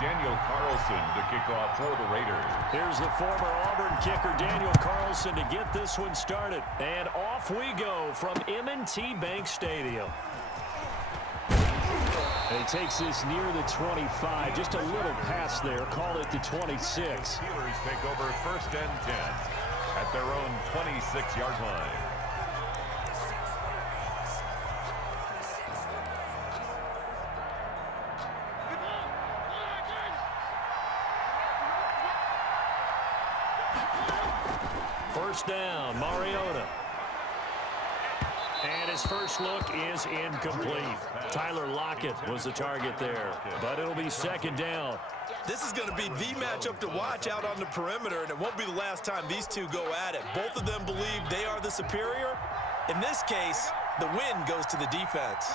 Daniel Carlson to kick off for the Raiders. Here's the former Auburn kicker Daniel Carlson to get this one started. And off we go from M&T Bank Stadium. And he takes this near the 25. Just a little pass there. Call it the 26. Steelers take over 1st and 10 at their own 26-yard line. First down, Mariota. And his first look is incomplete. Tyler Lockett was the target there, but it'll be 2nd down. This is going to be the matchup to watch out on the perimeter, and it won't be the last time these two go at it. Both of them believe they are the superior. In this case, the win goes to the defense.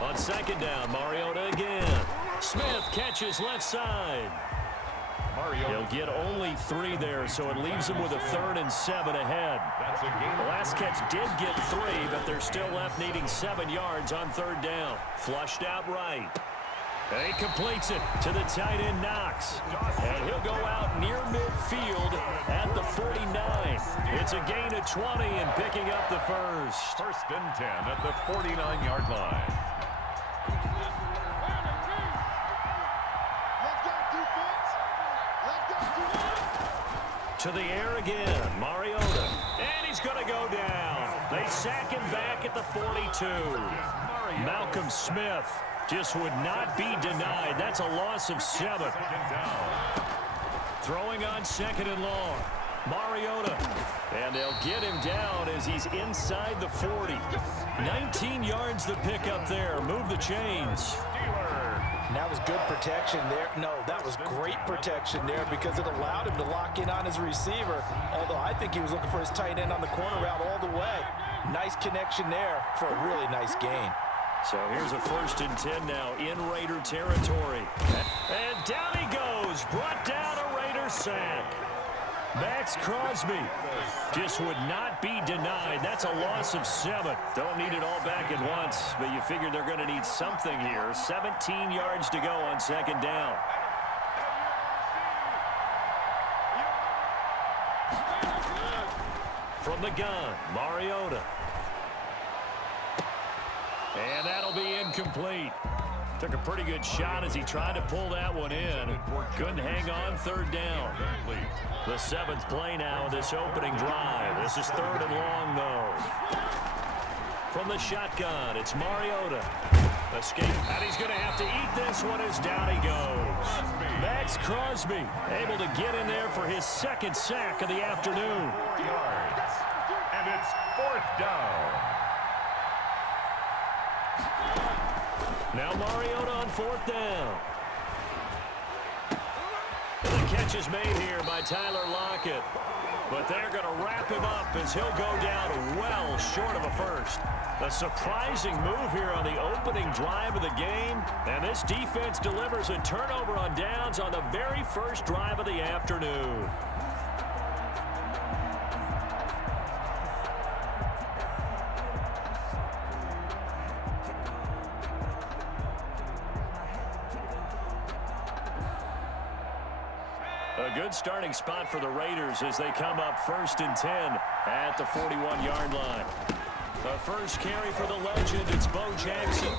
On 2nd down, Mariota again. Smith catches left side. He'll get only 3 there, so it leaves him with a 3rd and 7 ahead. The last catch did get 3, but they're still left needing 7 yards on 3rd down. Flushed out right. And he completes it to the tight end Knox. And he'll go out near midfield at the 49. It's a gain of 20 and picking up the first. 1st and 10 at the 49-yard line. To the air again, Mariota. And he's going to go down. They sack him back at the 42. Malcolm Smith just would not be denied. That's a loss of 7. Throwing on 2nd and long. Mariota. And they'll get him down as he's inside the 40. 19 yards to pick up there. Move the chains. And that was good protection there. No, that was great protection there because it allowed him to lock in on his receiver. Although I think he was looking for his tight end on the corner route all the way. Nice connection there for a really nice gain. So here's a 1st and 10 now in Raider territory. And down he goes. Brought down a Raider sack. Max Crosby just would not be denied. That's a loss of 7. Don't need it all back at once, but you figure they're going to need something here. 17 yards to go on 2nd down. From the gun, Mariota. And that'll be incomplete. Took a pretty good shot as he tried to pull that one in. Couldn't hang on 3rd down. The 7th play now of this opening drive. This is 3rd and long, though. From the shotgun, it's Mariota. Escape, and he's going to have to eat this one as down he goes. Max Crosby able to get in there for his 2nd sack of the afternoon. 4 yards. And it's 4th down. Now Mariota on 4th down. And the catch is made here by Tyler Lockett. But they're going to wrap him up as he'll go down well short of a first. A surprising move here on the opening drive of the game. And this defense delivers a turnover on downs on the very first drive of the afternoon. A good starting spot for the Raiders as they come up 1st and 10 at the 41-yard line. The first carry for the legend, it's Bo Jackson.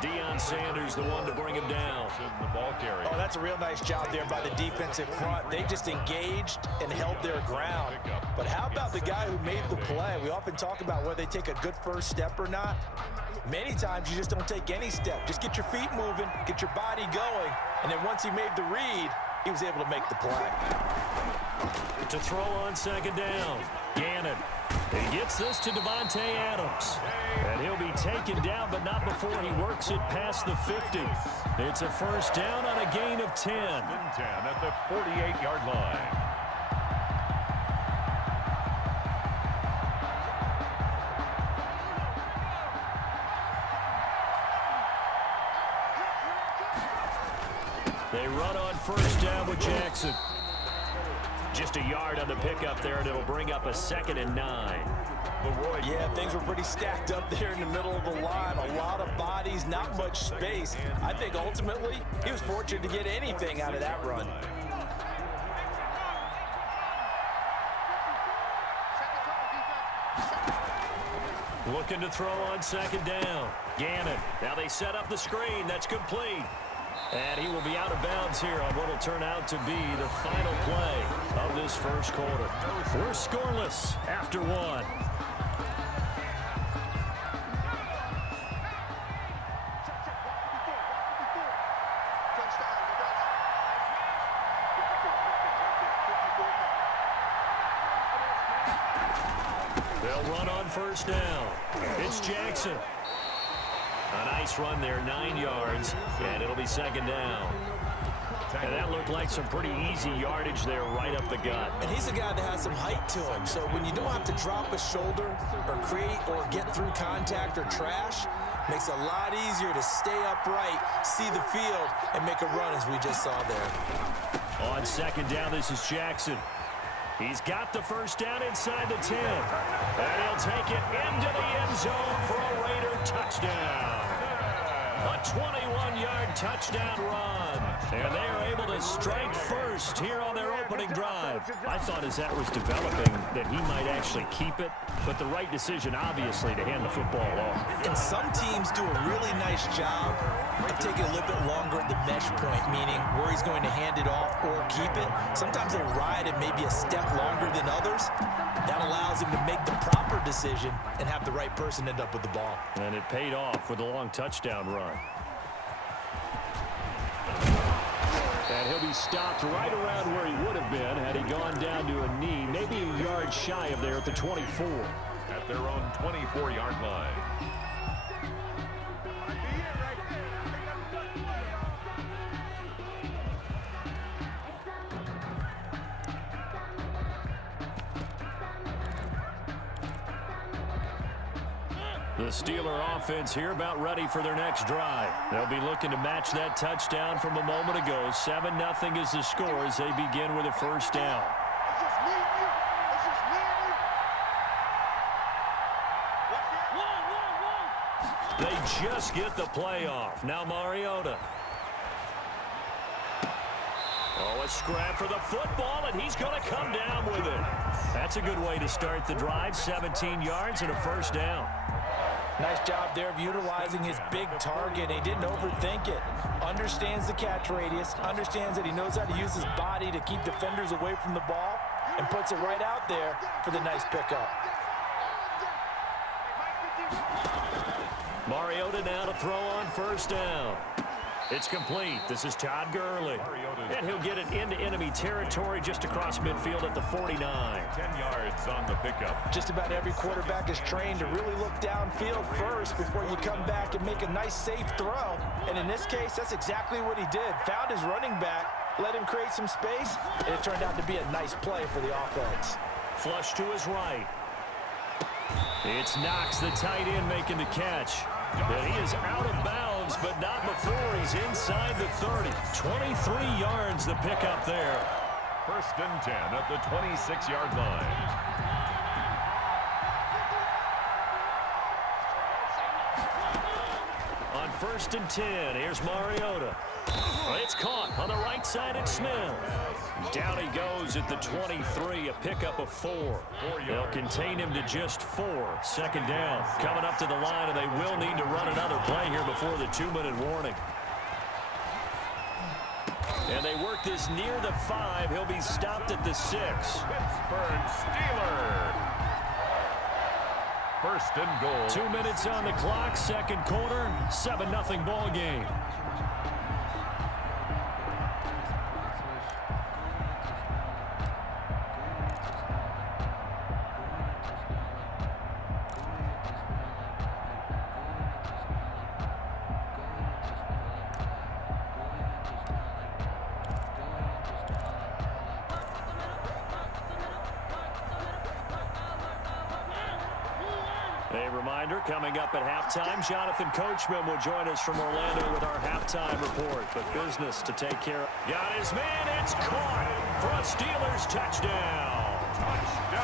Deion Sanders, the one to bring him down. The ball carry. Oh, that's a real nice job there by the defensive front. They just engaged and held their ground. But how about the guy who made the play? We often talk about whether they take a good first step or not. Many times you just don't take any step. Just get your feet moving, get your body going, and then once he made the read, he was able to make the play. To throw on 2nd down, Gannon. He gets this to Devontae Adams. And he'll be taken down, but not before he works it past the 50. It's a 1st down on a gain of 10. 10 at the 48-yard line. They run on 1st down with Jackson. Just a yard on the pickup there, and it'll bring up a 2nd and 9. Yeah, things were pretty stacked up there in the middle of the line. A lot of bodies, not much space. I think ultimately he was fortunate to get anything out of that run. Looking to throw on second down. Gannon. Now they set up the screen. That's complete. And he will be out of bounds here on what will turn out to be the final play of this first quarter. We're scoreless after one. They'll run on first down. It's Jackson. A nice run there, 9 yards, and it'll be second down. And that looked like some pretty easy yardage there right up the gut. And he's a guy that has some height to him, so when you don't have to drop a shoulder or create or get through contact or trash, makes it a lot easier to stay upright, see the field, and make a run as we just saw there. On second down, this is Jackson. He's got the first down inside the 10. And he'll take it into the end zone for a Raider touchdown. A 21-yard touchdown run. And they are able to strike first here on their opening drive. I thought as that was developing that he might actually keep it, but the right decision, obviously, to hand the football off. And some teams do a really nice job of taking a little bit longer at the mesh point, meaning where he's going to hand it off or keep it. Sometimes they ride it maybe a step longer than others. That allows him to make the proper decision and have the right person end up with the ball. And it paid off with a long touchdown run. And he'll be stopped right around where he would have been had he gone down to a knee, maybe a yard shy of there at the 24. At their own 24-yard line. The Steeler offense here about ready for their next drive. They'll be looking to match that touchdown from a moment ago. 7-0 is the score as they begin with a first down. They just get the play off. Now Mariota. Oh, a scrap for the football, and he's going to come down with it. That's a good way to start the drive. 17 yards and a first down. Nice job there of utilizing his big target. He didn't overthink it. Understands the catch radius. Understands that he knows how to use his body to keep defenders away from the ball. And puts it right out there for the nice pickup. Mariota now to throw on first down. It's complete. This is Todd Gurley. And he'll get it into enemy territory just across midfield at the 49. 10 yards on the pickup. Just about every quarterback is trained to really look downfield first before you come back and make a nice, safe throw. And in this case, that's exactly what he did. Found his running back, let him create some space, and it turned out to be a nice play for the offense. Flush to his right. It's Knox, the tight end, making the catch. And he is out of bounds, but not before he's inside the 30. 23 yards the pickup there. First and 10 at the 26-yard line. On first and 10, here's Mariota. It's caught on the right side at Smith. Down he goes at the 23, a pickup of 4. They'll contain him to just 4. Second down. Coming up to the line, and they will need to run another play here before the 2-minute warning. And they work this near the 5. He'll be stopped at the 6. Pittsburgh Steelers. First and goal. 2 minutes on the clock, second quarter, 7-0 ball game. A reminder, coming up at halftime, Jonathan Coachman will join us from Orlando with our halftime report. But business to take care of. Got his man, it's caught for a Steelers touchdown.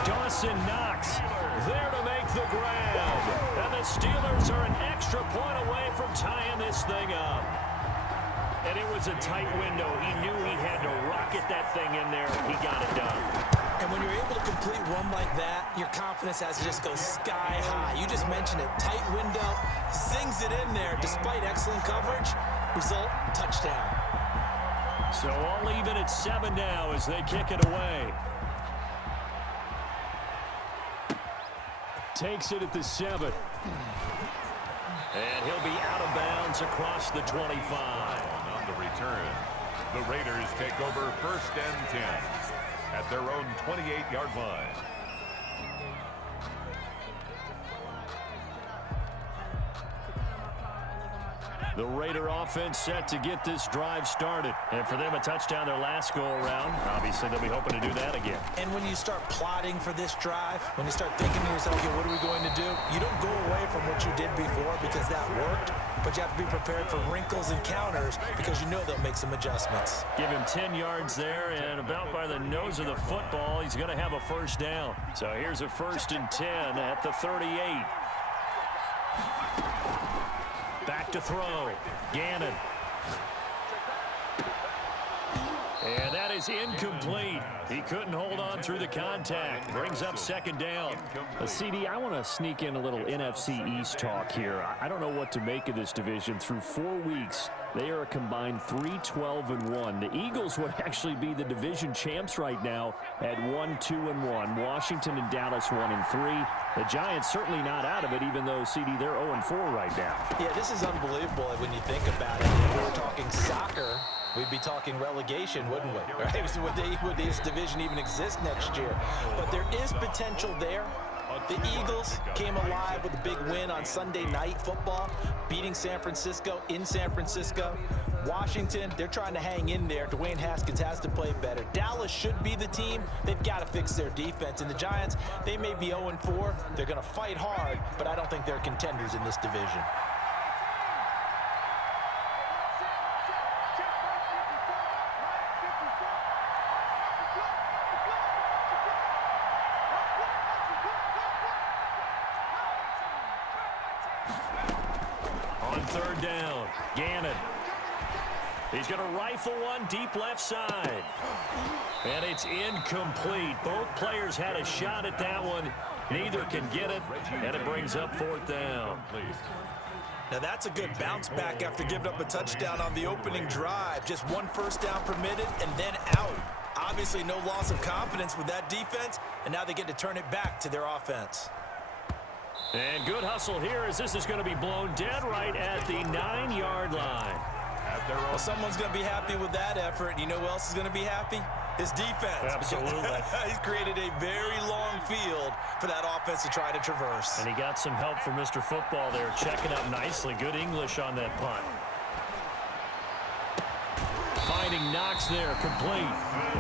Dawson Knox there to make the grab. And the Steelers are an extra point away from tying this thing up. And it was a tight window. He knew he had to rocket that thing in there. He got it done. And when you're able to complete one like that, your confidence has to just go sky high. You just mentioned it. Tight window, zings it in there despite excellent coverage. Result, touchdown. So all even at 7 now as they kick it away. Takes it at the 7. And he'll be out of bounds across the 25. On the return, the Raiders take over 1st and 10 at their own 28-yard line. The Raider offense set to get this drive started. And for them, a touchdown their last go-around. Obviously, they'll be hoping to do that again. And when you start plotting for this drive, when you start thinking to yourself, okay, what are we going to do? You don't go away from what you did before because that worked, but you have to be prepared for wrinkles and counters because you know they'll make some adjustments. Give him 10 yards there, and about by the nose of the football, he's going to have a first down. So here's a 1st and 10 at the 38. Back to throw. Gannon. And that is incomplete. He couldn't hold on through the contact. Brings up 2nd down. CD, I want to sneak in a little NFC East talk here. I don't know what to make of this division. Through 4 weeks, they are a combined 3-12-1. The Eagles would actually be the division champs right now at 1-2-1. Washington and Dallas 1-3. The Giants certainly not out of it, even though, CD, they're 0-4 right now. Yeah, this is unbelievable when you think about it. If we were talking soccer, we'd be talking relegation, wouldn't we? Right? So would this division even exist next year? But there is potential there. The Eagles came alive with a big win on Sunday Night Football, beating San Francisco in San Francisco. Washington, they're trying to hang in there. Dwayne Haskins has to play better. Dallas should be the team. They've got to fix their defense. And the Giants, they may be 0-4. They're going to fight hard, but I don't think they're contenders in this division. On 3rd down, Gannon. He's going to rifle one deep left side. And it's incomplete. Both players had a shot at that one. Neither can get it, and it brings up 4th down. Now that's a good bounce back after giving up a touchdown on the opening drive. Just 1 first down permitted and then out. Obviously no loss of confidence with that defense, and now they get to turn it back to their offense. And good hustle here as this is going to be blown dead right at the 9-yard line. Well, someone's going to be happy with that effort. And you know who else is going to be happy? His defense. Absolutely. He's created a very long field for that offense to try to traverse. And he got some help from Mr. Football there, checking up nicely. Good English on that punt. Finding Knox there, complete.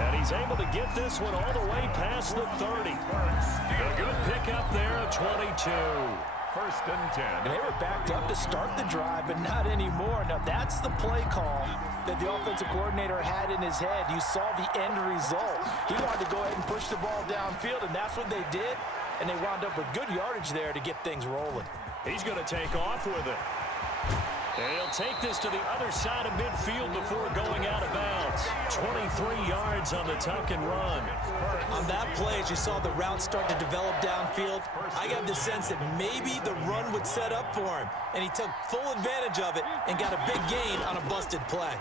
And he's able to get this one all the way past the 30. A good pickup there at 22. 1st and 10. And they were backed up to start the drive, but not anymore. Now, that's the play call that the offensive coordinator had in his head. You saw the end result. He wanted to go ahead and push the ball downfield, and that's what they did. And they wound up with good yardage there to get things rolling. He's going to take off with it. And he'll take this to the other side of midfield before going out of bounds. 23 yards on the tuck and run. On that play, as you saw the route start to develop downfield, I got the sense that maybe the run would set up for him. And he took full advantage of it and got a big gain on a busted play.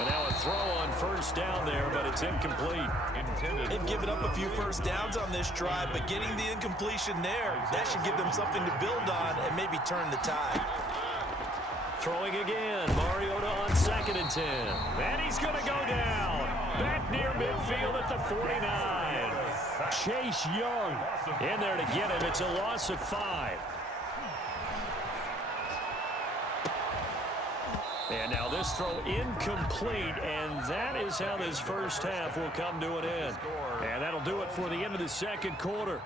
And now a throw on 1st down there, but it's incomplete. They've given up a few first downs on this drive, but getting the incompletion there, that should give them something to build on and maybe turn the tide. Throwing again, Mariota on 2nd and 10. And he's going to go down. Back near midfield at the 49. Chase Young in there to get him. It's a loss of 5. And now this throw incomplete, and that is how this first half will come to an end. And that'll do it for the end of the 2nd quarter.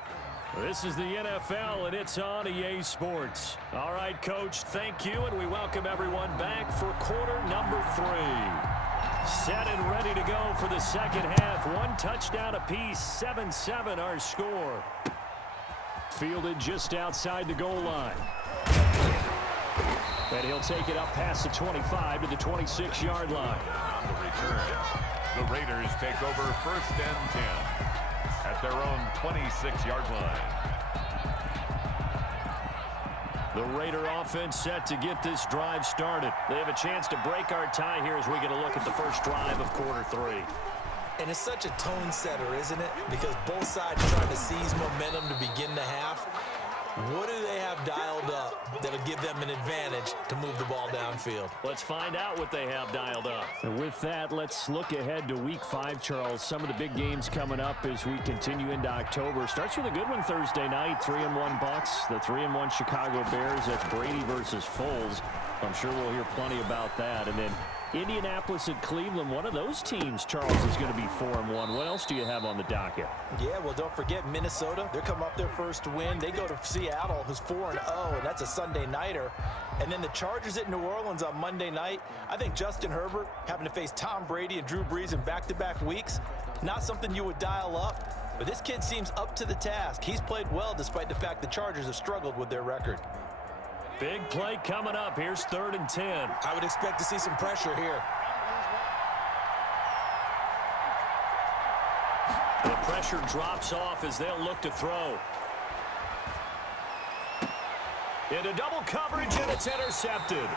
This is the NFL, and it's on EA Sports. All right, Coach, thank you, and we welcome everyone back for quarter number 3. Set and ready to go for the second half. One touchdown apiece, 7-7 our score. Fielded just outside the goal line. And he'll take it up past the 25 to the 26-yard line. On the return, the Raiders take over 1st and 10 at their own 26-yard line. The Raider offense set to get this drive started. They have a chance to break our tie here as we get a look at the first drive of quarter 3. And it's such a tone setter, isn't it? Because both sides trying to seize momentum to begin the half. What do they have dialed up that'll give them an advantage to move the ball downfield? Let's find out what they have dialed up. And with that, let's look ahead to Week 5, Charles. Some of the big games coming up as we continue into October. Starts with a good one Thursday night, 3-1 Bucs, the 3-1 Chicago Bears. That's Brady versus Foles. I'm sure we'll hear plenty about that. And then Indianapolis at Cleveland, one of those teams, Charles, is going to be 4-1. What else do you have on the docket? Yeah, well, don't forget Minnesota. They're coming off their first win. They go to Seattle, who's 4-0, and that's a Sunday nighter. And then the Chargers at New Orleans on Monday night. I think Justin Herbert having to face Tom Brady and Drew Brees in back-to-back weeks, not something you would dial up. But this kid seems up to the task. He's played well despite the fact the Chargers have struggled with their record. Big play coming up. Here's 3rd and 10. I would expect to see some pressure here. The pressure drops off as they'll look to throw. Into double coverage, and it's intercepted.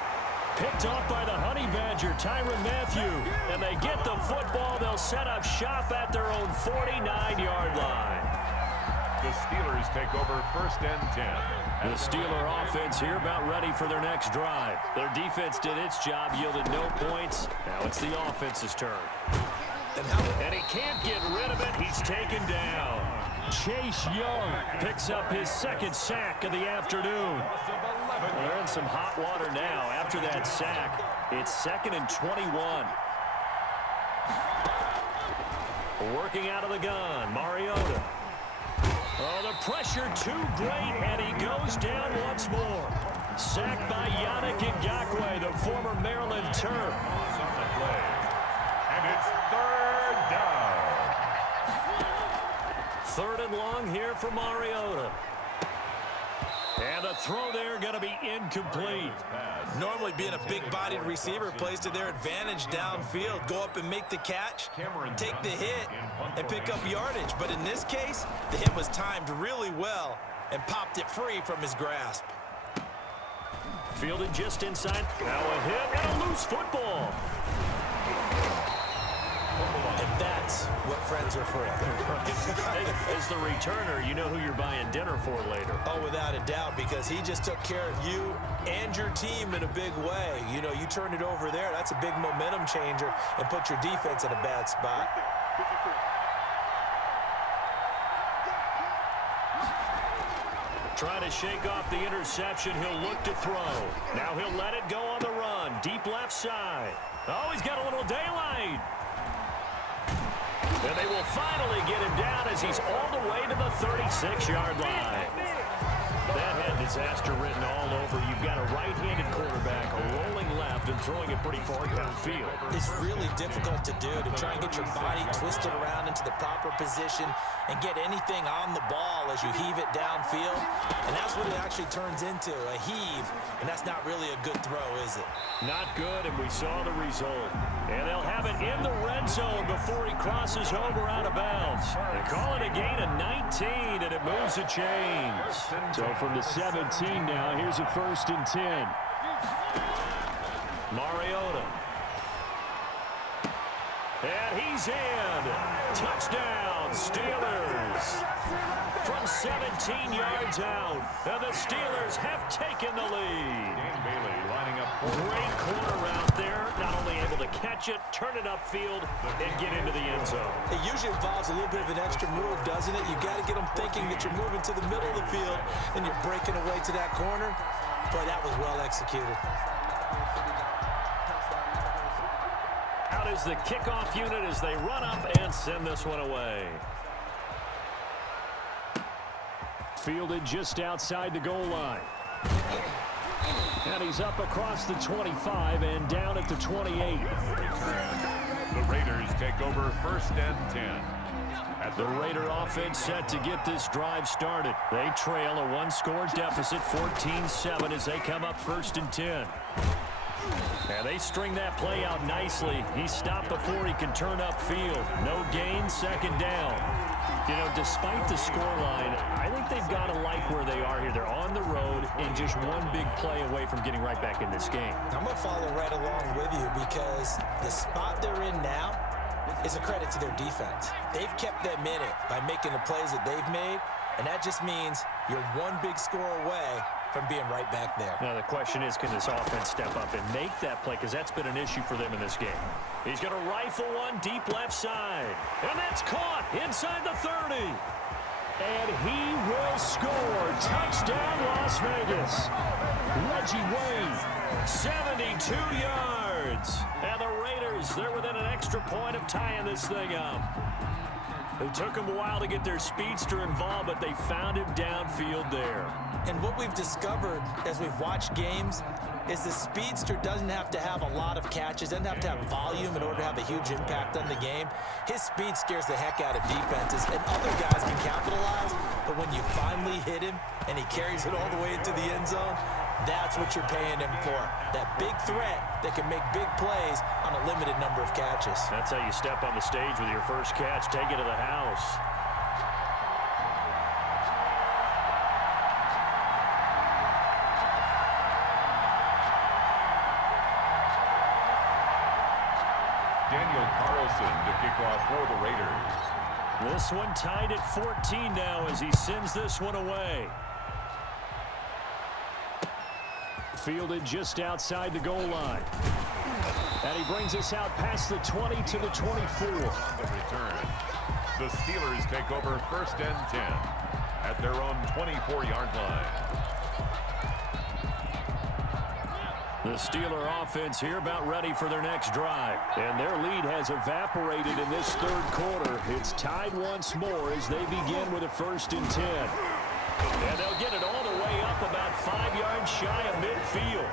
Picked off by the Honey Badger, Tyrann Mathieu. And they get the football. They'll set up shop at their own 49-yard line. The Steelers take over 1st and 10. The Steeler offense here about ready for their next drive. Their defense did its job, yielded no points. Now it's the offense's turn. And he can't get rid of it. He's taken down. Chase Young picks up his 2nd sack of the afternoon. Well, they're in some hot water now. After that sack, it's 2nd and 21. Working out of the gun, Mariota. Oh, the pressure too great, and he goes down once more. Sacked by Yannick Ngakoue, the former Maryland Terp. On the play. And it's 3rd down. 3rd and long here for Mariota. And the throw there going to be incomplete. Normally being a big-bodied receiver plays to their advantage downfield. Go up and make the catch, take the hit, and pick up yardage. But in this case, the hit was timed really well and popped it free from his grasp. Fielded just inside. Now a hit and a loose football. And that's what friends are for. As the returner, you know who you're buying dinner for later. Oh, without a doubt, because he just took care of you and your team in a big way. You know, you turn it over there, that's a big momentum changer and put your defense in a bad spot. Trying to shake off the interception, he'll look to throw. Now he'll let it go on the run, deep left side. Oh, he's got a little daylight. And they will finally get him down as he's all the way to the 36-yard line. That had disaster written all over. You've got a right-handed quarterback, a rolling left, and throwing it pretty far downfield. It's really difficult to do, to try and get your body twisted around into the proper position and get anything on the ball as you heave it downfield. And that's what it actually turns into, a heave. And that's not really a good throw, is it? Not good, and we saw the result. And they'll have it in the red zone before he crosses over out of bounds. They call it a gain of 19, and it moves the chains. So from the 17 now, here's a 1st and 10. Mariota. And he's in. Touchdown, Steelers. From 17 yards out, and the Steelers have taken the lead. Bailey lining up. Great corner route there. Not only able to catch it, turn it upfield, and get into the end zone. It usually involves a little bit of an extra move, doesn't it? You've got to get them thinking that you're moving to the middle of the field, and you're breaking away to that corner. Boy, that was well executed. Out is the kickoff unit as they run up and send this one away. Fielded just outside the goal line. And he's up across the 25 and down at the 28. The Raiders take over 1st and 10. The Raider offense set to get this drive started. They trail a one-score deficit, 14-7, as they come up 1st and 10. And they string that play out nicely. He's stopped before he can turn upfield. No gain, 2nd down. You know, despite the scoreline, I think they've got to like where they are here. They're on the road and just one big play away from getting right back in this game. I'm going to follow right along with you because the spot they're in now is a credit to their defense. They've kept them in it by making the plays that they've made, and that just means you're one big score away from being right back there. Now the question is, can this offense step up and make that play? Because that's been an issue for them in this game. He's going to rifle one deep left side. And that's caught inside the 30. And he will score. Touchdown, Las Vegas. Reggie Wayne, 72 yards. And the Raiders, they're within an extra point of tying this thing up. It took them a while to get their speedster involved, but they found him downfield there. And what we've discovered as we've watched games is the speedster doesn't have to have a lot of catches, doesn't have to have volume in order to have a huge impact on the game. His speed scares the heck out of defenses, and other guys can capitalize, but when you finally hit him and he carries it all the way into the end zone, that's what you're paying him for. That big threat that can make big plays on a limited number of catches. That's how you step on the stage with your first catch. Take it to the house. Daniel Carlson to kick off for the Raiders. This one tied at 14 now as he sends this one away. Fielded just outside the goal line. And he brings us out past the 20 to the 24. On the return, the Steelers take over 1st and 10 at their own 24-yard line. The Steeler offense here about ready for their next drive. And their lead has evaporated in this 3rd quarter. It's tied once more as they begin with a 1st and 10. And they'll get it all the way up about 5 yards shy of midfield.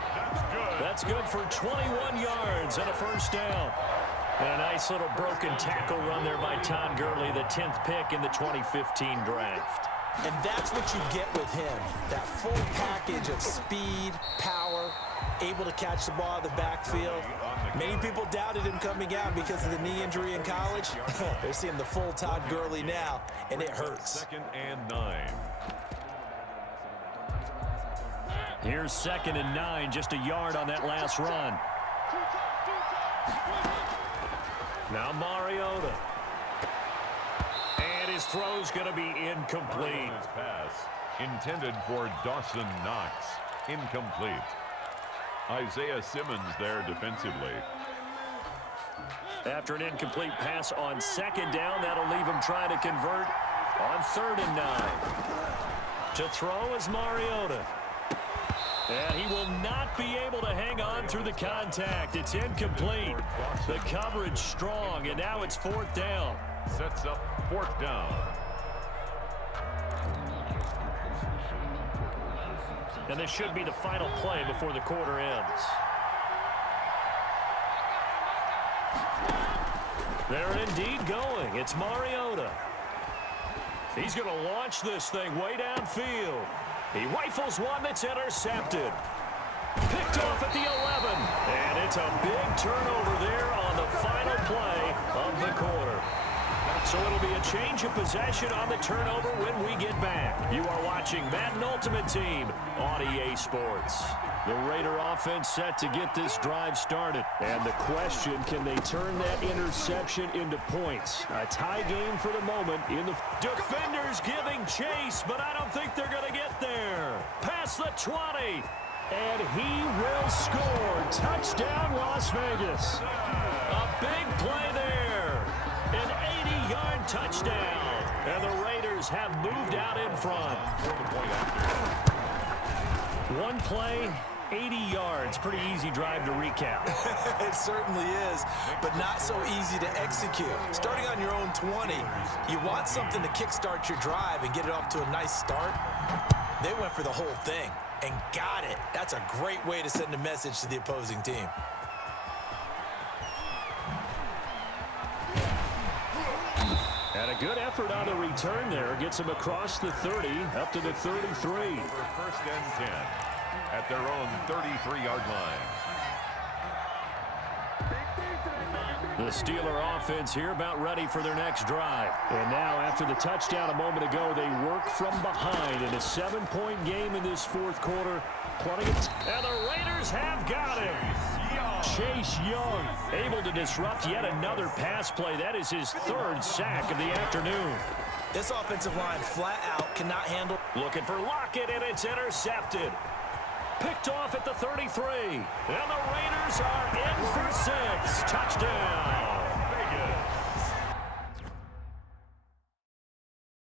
That's good for 21 yards and a 1st down. And a nice little broken tackle run there by Todd Gurley, the 10th pick in the 2015 draft. And that's what you get with him, that full package of speed, power, able to catch the ball out of the backfield. Many people doubted him coming out because of the knee injury in college. They're seeing the full Todd Gurley now, and it hurts. 2nd and 9. Here's 2nd and 9, just a yard on that last run. Now Mariota. And his throw's going to be incomplete. Pass intended for Dawson Knox. Incomplete. Isaiah Simmons there defensively. After an incomplete pass on 2nd down, that'll leave him trying to convert on 3rd and 9. To throw is Mariota. And he will not be able to hang on through the contact. It's incomplete. The coverage strong, and now it's 4th down. Sets up 4th down. And this should be the final play before the quarter ends. They're indeed going. It's Mariota. He's going to launch this thing way downfield. He rifles one that's intercepted. Picked off at the 11. And it's a big turnover there on the final play of the quarter. So it'll be a change of possession on the turnover when we get back. You are watching Madden Ultimate Team on EA Sports. The Raider offense set to get this drive started. And the question, can they turn that interception into points? A tie game for the moment in the... Defenders giving chase, but I don't think they're going to get there. Past the 20. And he will score. Touchdown, Las Vegas. A big play there. An 80-yard touchdown. And the Raiders have moved out in front. One play, 80 yards. Pretty easy drive to recap. It certainly is, but not so easy to execute. Starting on your own 20, you want something to kickstart your drive and get it off to a nice start. They went for the whole thing and got it. That's a great way to send a message to the opposing team. And a good effort on the return there. Gets him across the 30, up to the 33. First and 10 at their own 33-yard line. The Steeler offense here about ready for their next drive. And now after the touchdown a moment ago, they work from behind in a 7-point game in this fourth quarter. And the Raiders have got him. Chase Young able to disrupt yet another pass play. That is his third sack of the afternoon. This offensive line flat out cannot handle. Looking for Lockett, and it's intercepted. Picked off at the 33. And the Raiders are in for 6. Touchdown.